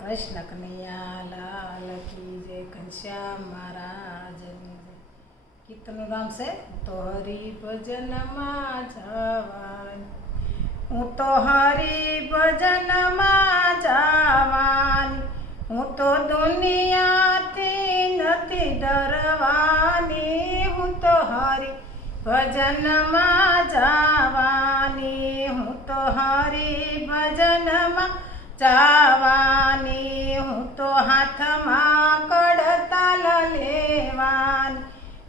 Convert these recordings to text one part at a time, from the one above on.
કૃષ્ણ કનૈયા લાલ કી જય, ઘનશ્યામ મહારાજની જય. ગીતનું નામ છે તો હરિભજનમાં જવાની, હું તો હરિભજનમાં જવાની, હું તો દુનિયાથી નથી ડરવાની, હું તો હરિભજનમાં જવાની, હું તો હરિભજનમાં જવાની, હું તો હાથમાં કડતાલ લેવાની,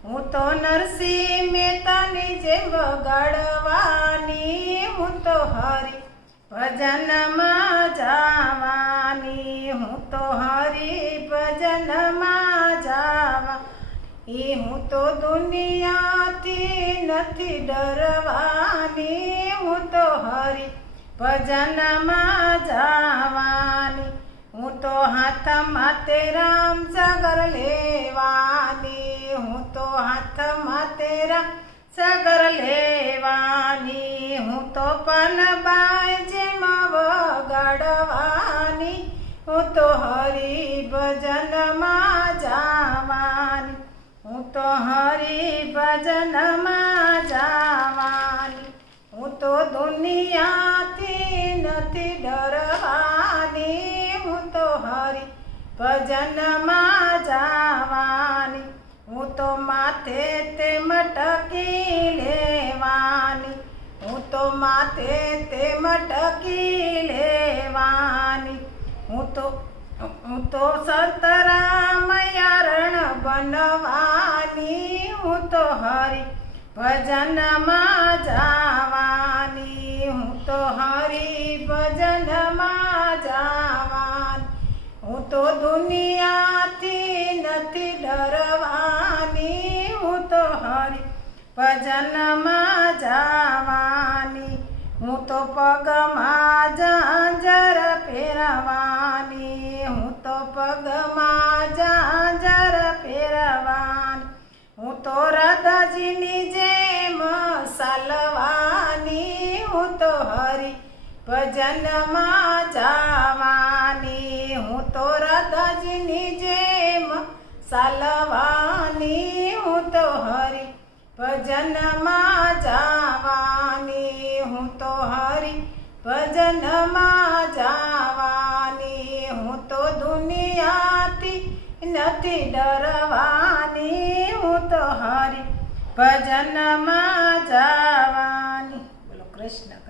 હું તો નરસિંહ મહેતાની જેમ વગાડવાની, હું તો હરિભજનમાં જવાની, હું તો હરિભજનમાં જવાની, હું તો દુનિયાથી નથી ડરવાની, હું તો ભજનમાં જવાની, હું તો હાથમાં તે રામ સાગર લેવાની, હું તો હાથમાં તે રામ સાગર લેવાની, હું તો પનબાઈ જેમ વગાડવાની, હું તો હરિભજનમાં જવાની, હું તો હરિભજનમાં જવાની, હું તો દુનિયાથી નથી ડરવાની, હું તો હરિભજનમાં જવાની, હું તો માથે તે મટકી લેવાની, હું તો માથે તે મટકી લેવાની, હું તો સંતરામયારણ બનવાની, હું તો હરિભજનમાં જવાની, હું તો હરિભજનમાં જવાની, હું તો દુનિયાથી નથી ડરવાની, હું તો હરિભજનમાં જવાની, હું તો પગમાં ઝાંઝર પહેરવાની, હું તો પગમાં ઝાંઝર પહેરવાની, હું તો રાધાજીની જેમ સાલવાની, હું તો હરિભજનમાં જવાની, હું તો રાધાજીની જેમ સાલવાની, હું તો હરિભજનમાં જવાની, હું તો હરિભજનમાં જવાની, હું તો દુનિયાથી નથી ડરવાની, હું તો હરિભજનમાં જવાની. બોલો કૃષ્ણ.